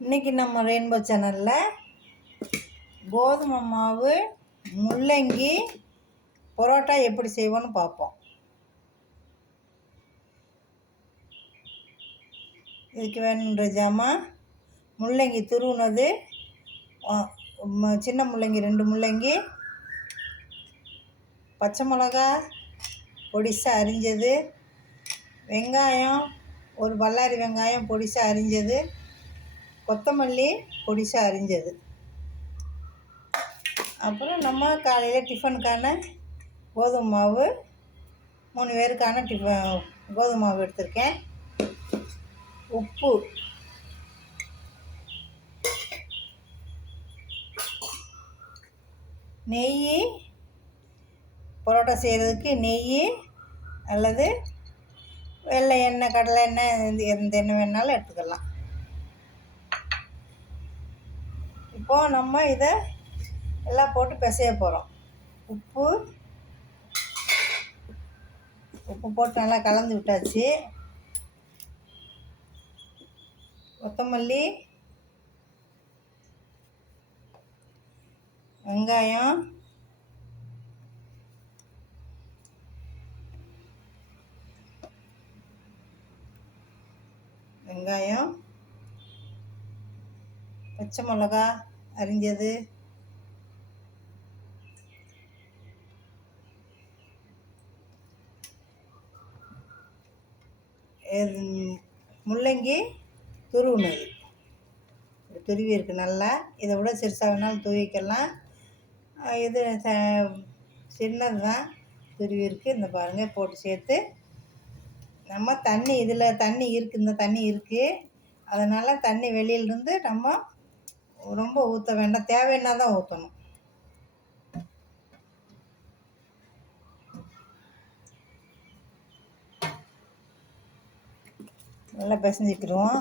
இன்றைக்கி நம்ம ரெயின்போ சேனலில் கோதுமை மாவு முள்ளங்கி பரோட்டா எப்படி செய்வோன்னு பார்ப்போம். இதுக்கு வேணுன்ற ஜாமான் முள்ளங்கி துருவுனது சின்ன முள்ளங்கி ரெண்டு முள்ளங்கி பச்சை மிளகா பொடிசாக அரிஞ்சது வெங்காயம் ஒரு பல்லாரி வெங்காயம் பொடிசாக அரிஞ்சது கொத்தமல்லி பொடிசாக அரிஞ்சது. அப்புறம் நம்ம காலையில் டிஃபனுக்கான கோதுமை மாவு மூணு பேருக்கான டிஃபன் கோதுமை மாவு எடுத்திருக்கேன். உப்பு. நெய் பரோட்டா செய்கிறதுக்கு நெய் அல்லது வெள்ளை எண்ணெய் கடலை எண்ணெய் எந்த எந்த எண்ணெய் வேணாலும் எடுத்துக்கலாம். இப்போது நம்ம இதை எல்லாம் போட்டு பிசைய போகிறோம் உப்பு உப்பு போட்டு நல்லா கலந்து விட்டாச்சு. கொத்தமல்லி வெங்காயம் வெங்காயம் பச்சை மிளகா அரிஞ்சது முள்ளங்கி துருவுனது. துருவி இருக்குது நல்லா. இதை விட சிறுசாக வேணாலும் துருவிக்கலாம். இது ச- சின்னது தான் துருவி இருக்குது இந்த பாருங்கள் போட்டு சேர்த்து. நம்ம தண்ணி இதில் தண்ணி இருக்குது இந்த தண்ணி இருக்குது அதனால் தண்ணி வெளியிலேருந்து நம்ம ரொம்ப ஊற்ற வேண்டாம். தேவைன்னா தான் ஊற்றணும் நல்லா பிசைஞ்சிக்கிடுவோம்.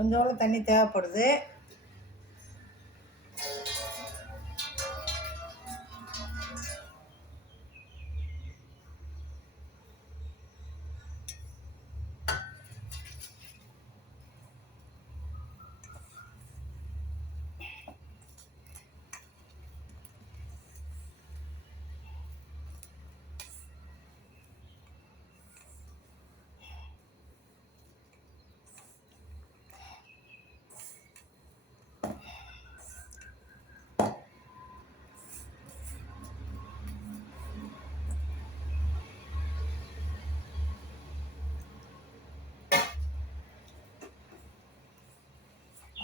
கொஞ்சோண்டு தண்ணி தேவைப்படுது.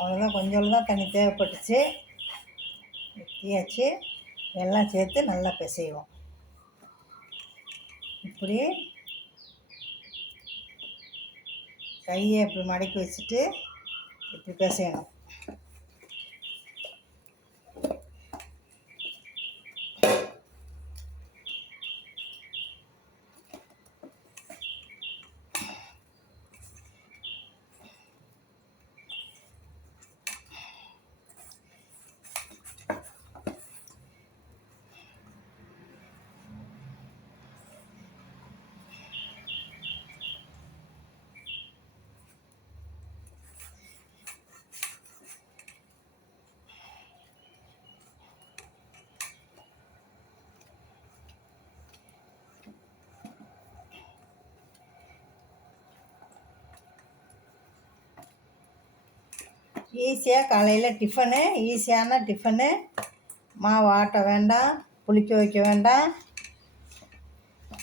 அவ்வளோதான் கொஞ்சோண்டு தான் தண்ணி தேவைப்பட்டுச்சு. ஊற்றியாச்சு எல்லாம் சேர்த்து நல்லா பிசைவோம். இப்படி கையை இப்படி மடக்கி வச்சுட்டு இப்படி பிசையணும். ஈஸியாக காலையில் டிஃபனு ஈஸியான டிஃபனு. மாவு ஆட்ட வேண்டாம் புளிக்க வைக்க வேண்டாம்.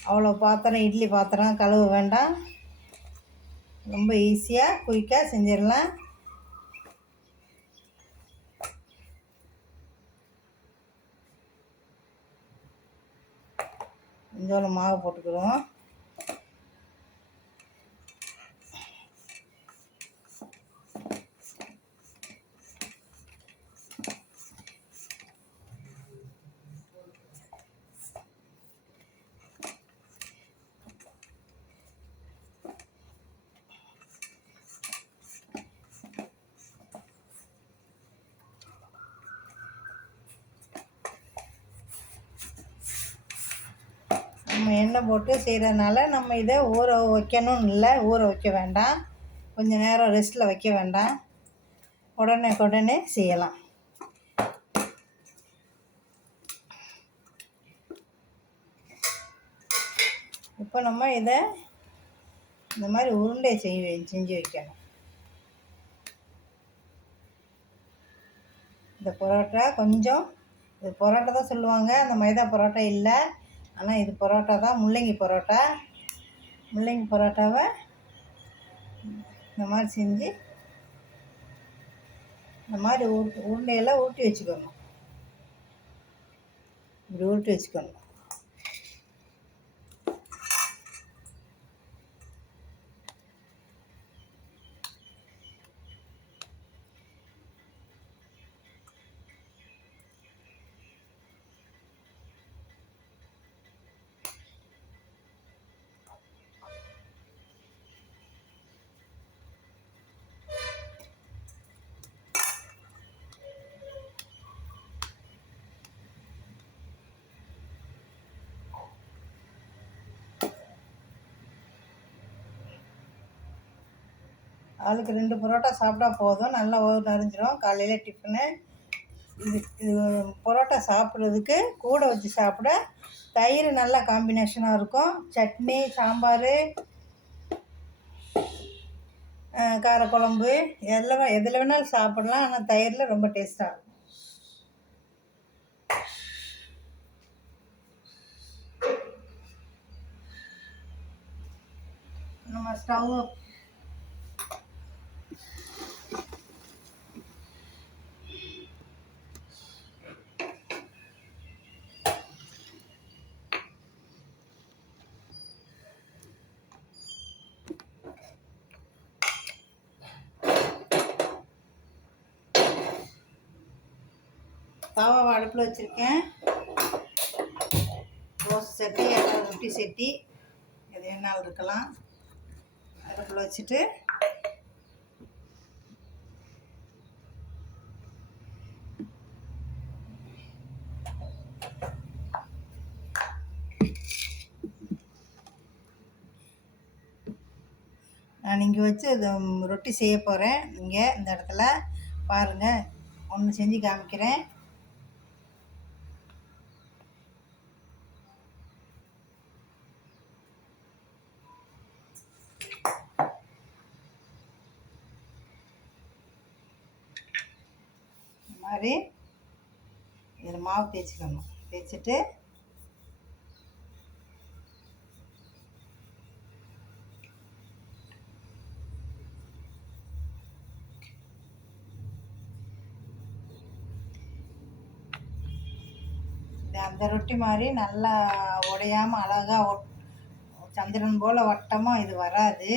அவ்வளோ பாத்திரம் இட்லி பாத்திரம் கழுவ வேண்டாம். ரொம்ப ஈஸியாக குயிக்காக செஞ்சிடலாம். கொஞ்சோண்டு மாவு நம்ம எண்ணெய் போட்டு செய்கிறதுனால நம்ம இதை ஊற வைக்கணும்னு இல்லை ஊற வைக்க வேண்டாம். கொஞ்சம் நேரம் ரெஸ்ட்டில் வைக்க வேண்டாம். உடனே உடனே செய்யலாம். இப்போ நம்ம இதை இந்த மாதிரி உருண்டை செய் செஞ்சு வைக்கணும். இந்த பரோட்டா கொஞ்சம் இது பரோட்டா தான் சொல்லுவாங்க. அந்த மைதா பரோட்டா இல்லை. ஆனால் இது பரோட்டா தான். முள்ளங்கி பரோட்டா. முள்ளங்கி பரோட்டாவை இந்த மாதிரி செஞ்சு இந்த மாதிரி உருண்டையெல்லாம் ஊட்டி வச்சுக்கணும். இப்படி உருட்டி வச்சுக்கணும். ஆளுக்கு ரெண்டு பரோட்டா சாப்பிட்டா போதும். நல்லா ஓர் நிறைஞ்சிரும். காலையில் டிஃபனு இது இது பரோட்டா சாப்பிட்றதுக்கு கூட வச்சு சாப்பிட தயிர் நல்லா காம்பினேஷனாக இருக்கும். சட்னி சாம்பார் காரக்குழம்பு எல்லாம் எதில் வேணாலும் சாப்பிட்லாம். ஆனால் தயிரில் ரொம்ப டேஸ்ட்டாக இருக்கும். நம்ம ஸ்டவ் தவாவை அடுப்பில் வச்சுருக்கேன். தோசை சட்டி அல்லது ரொட்டி சட்டி. எது வேணாலும் இருக்கலாம். அடுப்பில் வச்சுட்டு. நான் இங்கே வச்சு ரொட்டி செய்ய போகிறேன். இங்கே இந்த இடத்துல பாருங்கள் ஒன்று செஞ்சு காமிக்கிறேன். மாதிரி இதில் மாவு தேய்ச்சிக்கணும். தேய்ச்சிட்டு அந்த ரொட்டி மாதிரி நல்லா உடையாமல் அழகாக சந்திரன் போல் வட்டமாக இது வராது.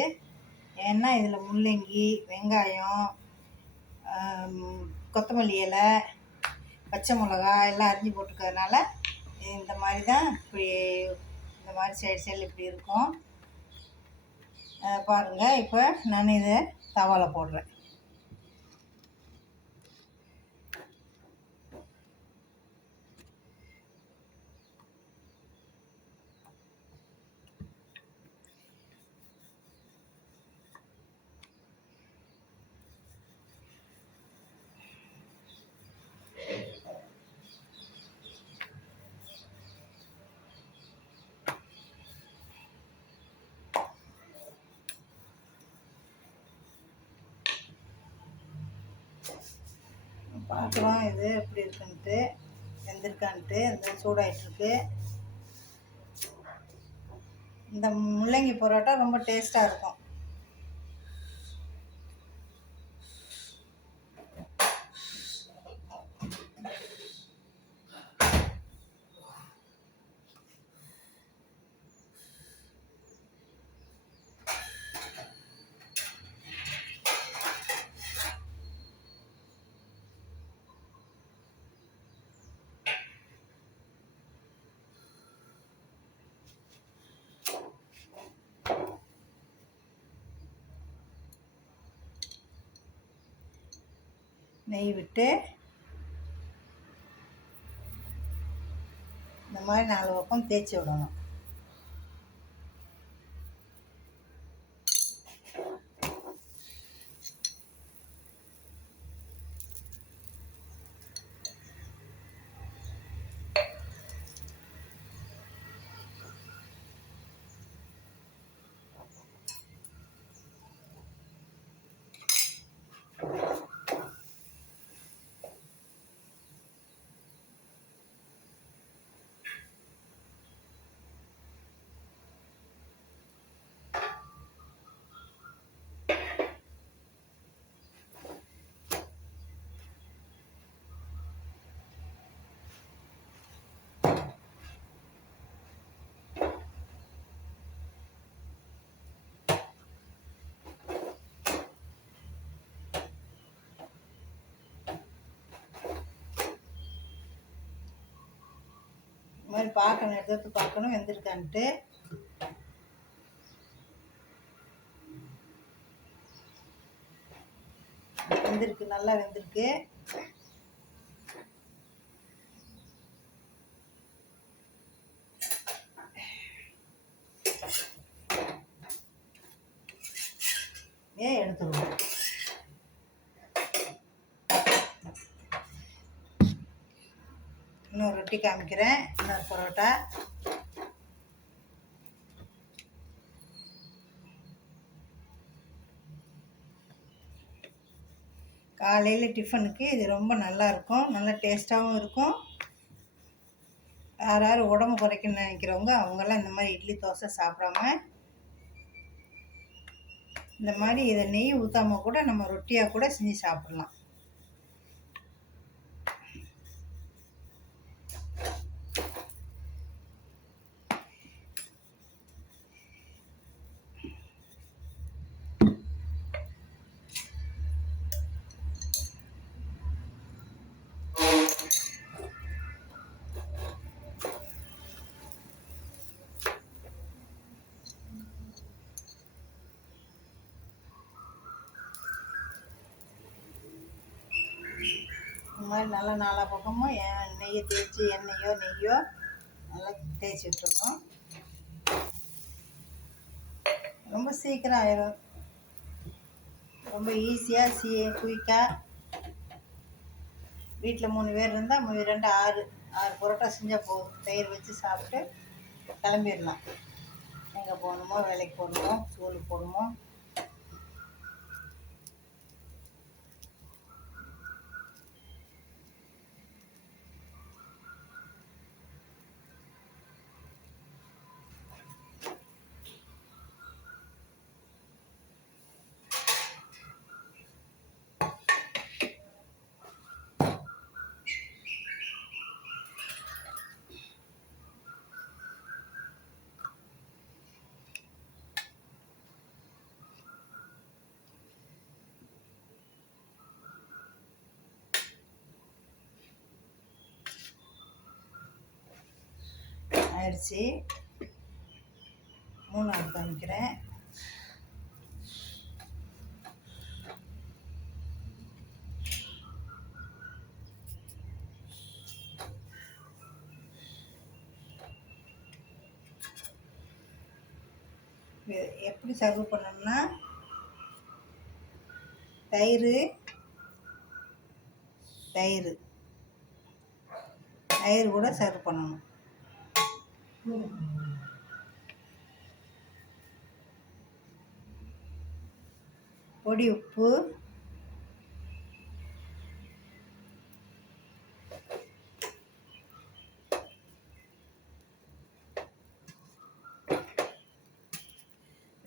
ஏன்னா இதில் முள்ளங்கி வெங்காயம் கொத்தமல்லி இலை பச்சை மிளகா எல்லாம் அரிஞ்சு போட்டுக்கிறதுனால இந்த மாதிரி தான் இப்படி இந்த மாதிரி சைடு சைடில் இப்படி இருக்கும். பாருங்கள் இப்போ நான் இதை தவாவில் போடுறேன். பார்க்கலாம் இது எப்படி இருக்குன்ட்டு வெந்திருக்கான்ட்டு இந்த சூடாயிட்டுருக்கு. இந்த முள்ளங்கி பரோட்டா ரொம்ப டேஸ்ட்டாக இருக்கும். நெய் விட்டு இந்த மாதிரி நாலு பக்கம் தேய்ச்சி விடணும். மாதிரி பார்க்கணும் எடுத்து பார்க்கணும் வெந்திருக்கான்ட்டு. வெந்திருக்கு நல்லா வெந்திருக்கு. ஏன் எடுத்துருவோம் இன்னொரு ரொட்டி காமிக்கிறேன்? இன்னொரு பரோட்டா. காலையில் டிஃபனுக்கு இது ரொம்ப நல்லா இருக்கும். நல்லா டேஸ்ட்டாகவும் இருக்கும். யார் யார் உடம்பு குறைக்கணும்னு நினைக்கிறவங்க அவங்கெல்லாம் இந்த மாதிரி இட்லி தோசை சாப்பிடாம இந்த மாதிரி இதை நெய் ஊற்றாம கூட நம்ம ரொட்டியாக கூட செஞ்சு சாப்பிட்லாம் இந்த மாதிரி நல்லா நாலா பக்கமும் நெய்யை தேய்ச்சி எண்ணெயோ நெய்யோ நல்லா தேய்ச்சி விட்டுருணும் ரொம்ப சீக்கிரம் ஆயிடும் ரொம்ப ஈஸியாக சீ குயிக்காக வீட்டில் மூணு பேர் இருந்தால் மூணு ரெண்டு ஆறு ஆறு புரோட்டா செஞ்சால் போதும். தயிர் வச்சு சாப்பிட்டு கிளம்பிடலாம். எங்கே போகணுமோ வேலைக்கு போகணுமோ ஸ்கூலுக்கு போகணுமோ ஆயிடுச்சு. மூணாவது காமிக்கிறேன். எப்படி சர்வ் பண்ணோம்னா தயிர் தயிர். தயிர் கூட சர்வ் பண்ணணும். பொடி உப்பு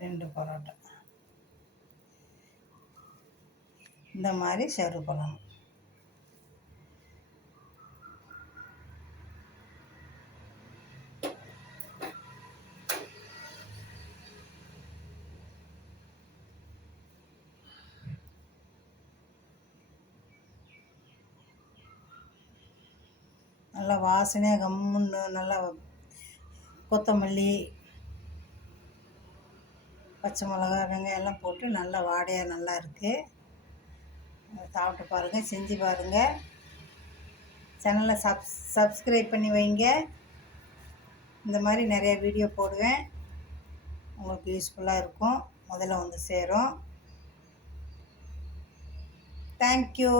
ரெண்டு பரோட்டா. இந்த மாதிரி சர்வ் பண்ணணும் நல்லா வாசனையாக கம்முன்னு நல்லா கொத்தமல்லி பச்சை மிளகா வெங்காயம் எல்லாம் போட்டு நல்லா வாடையாக நல்லா இருக்குது சாப்பிட்டு பாருங்கள் செஞ்சு பாருங்கள் சேனலை சப்ஸ் சப்ஸ்கிரைப் பண்ணி வைங்க. இந்த மாதிரி நிறைய வீடியோ போடுவேன். உங்களுக்கு யூஸ்ஃபுல்லாக இருக்கும். முதல்ல வந்து சேரும். தேங்க்யூ.